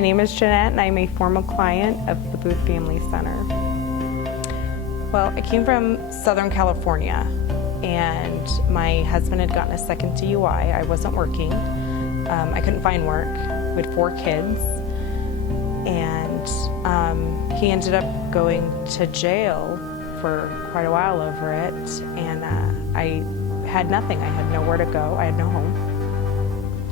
my name is Jennette and I'm a former client of the Booth Family Center. Well, I came from Southern California and my husband had gotten a second DUI. I wasn't working. I couldn't find work. We had 4 kids and he ended up going to jail for quite a while over it, and I had nothing. I had nowhere to go. I had no home.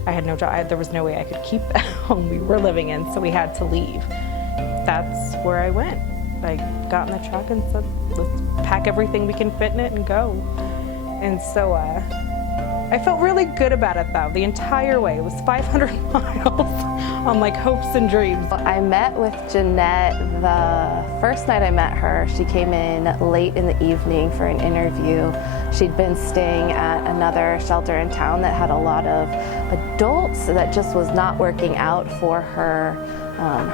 I had no job. There was no way I could keep the home we were living in, so we had to leave. That's where I went. I got in the truck and said, let's pack everything we can fit in it and go. And so I felt really good about it though, the entire way. It was 500 miles on like hopes and dreams. I met with Jennette the first night I met her. She came in late in the evening for an interview. She'd been staying at another shelter in town that had a lot of adults that just was not working out for her,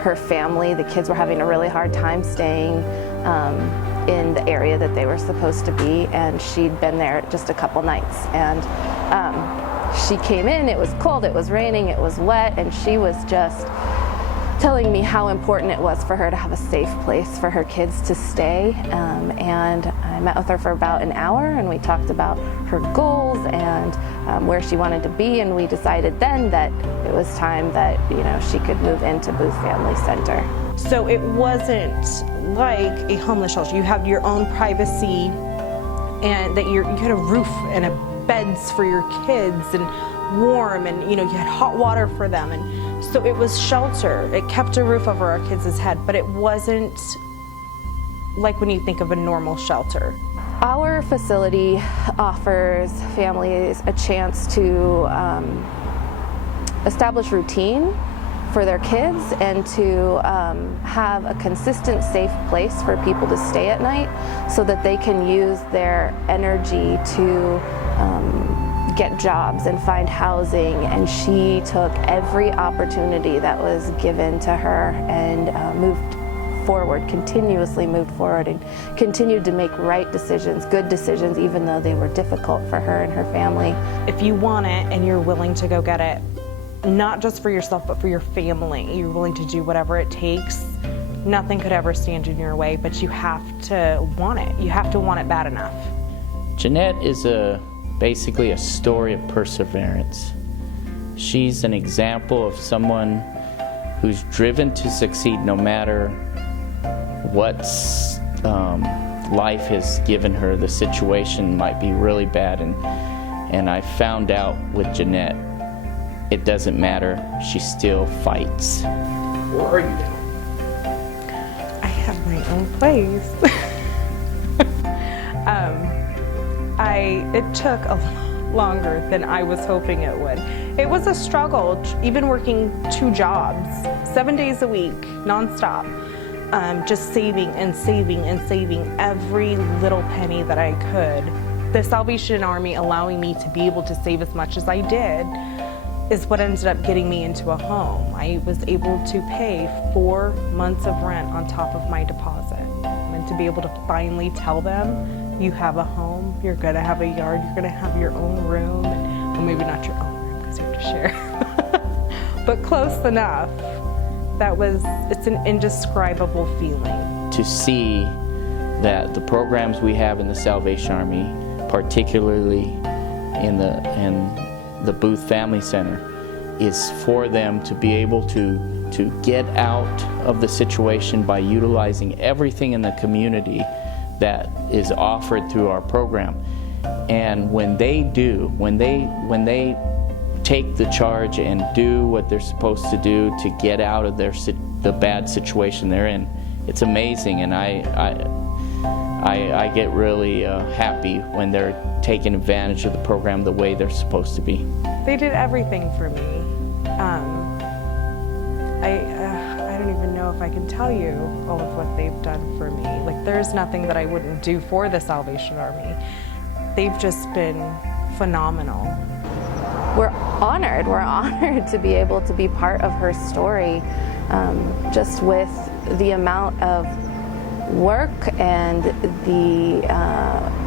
her family. The kids were having a really hard time staying in the area that they were supposed to be, and she'd been there just a couple nights. And she came in, it was cold, it was raining, it was wet, and she was just telling me how important it was for her to have a safe place for her kids to stay. And I met with her for about an hour and we talked about her goals and where she wanted to be, and we decided then that it was time that, you know, she could move into Booth Family Center. So it wasn't like a homeless shelter. You have your own privacy and that you had a roof and beds for your kids and warm, and you know, you had hot water for them, and so it was shelter. It kept a roof over our kids' head, but it wasn't like when you think of a normal shelter. Our facility offers families a chance to establish routine for their kids and to have a consistent, safe place for people to stay at night so that they can use their energy to get jobs and find housing. And she took every opportunity that was given to her and moved forward, continuously moved forward, and continued to make right decisions, good decisions, even though they were difficult for her and her family. If you want it and you're willing to go get it, not just for yourself, but for your family, you're willing to do whatever it takes, nothing could ever stand in your way, but you have to want it. You have to want it bad enough. Jennette is basically a story of perseverance. She's an example of someone who's driven to succeed no matter what life has given her. The situation might be really bad, and I found out with Jennette, it doesn't matter, she still fights. Where are you now? I have my own place. It took longer than I was hoping it would. It was a struggle, even working 2 jobs, 7 days a week, nonstop. Just saving and saving and saving every little penny that I could. The Salvation Army allowing me to be able to save as much as I did is what ended up getting me into a home. I was able to pay 4 months of rent on top of my deposit. And to be able to finally tell them, you have a home, you're gonna have a yard, you're gonna have your own room, and, well, maybe not your own room because you have to share, but close enough. It's an indescribable feeling. To see that the programs we have in the Salvation Army, particularly in the Booth Family Center, is for them to be able to get out of the situation by utilizing everything in the community that is offered through our program. And when they do, when they take the charge and do what they're supposed to do to get out of the bad situation they're in, it's amazing. And I get really happy when they're taking advantage of the program the way they're supposed to be. They did everything for me. I don't even know if I can tell you all of what they've done for me. Like, there's nothing that I wouldn't do for the Salvation Army. They've just been phenomenal. We're honored to be able to be part of her story, just with the amount of work and the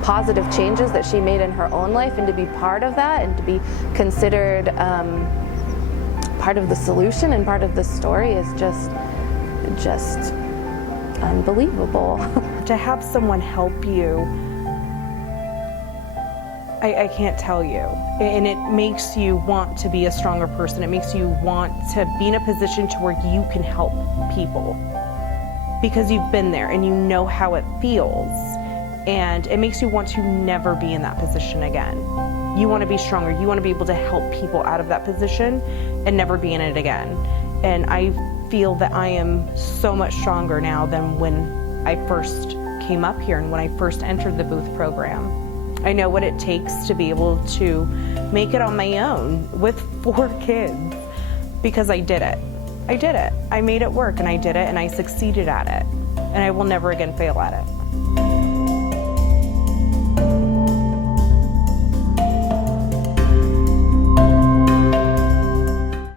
positive changes that she made in her own life, and to be part of that and to be considered part of the solution and part of the story is just unbelievable. To have someone help you, I can't tell you. And it makes you want to be a stronger person. It makes you want to be in a position to where you can help people because you've been there and you know how it feels. And it makes you want to never be in that position again. You want to be stronger. You want to be able to help people out of that position and never be in it again. And I feel that I am so much stronger now than when I first came up here and when I first entered the Booth program. I know what it takes to be able to make it on my own with 4 kids because I did it. I did it. I made it work and I did it and I succeeded at it. And I will never again fail at it.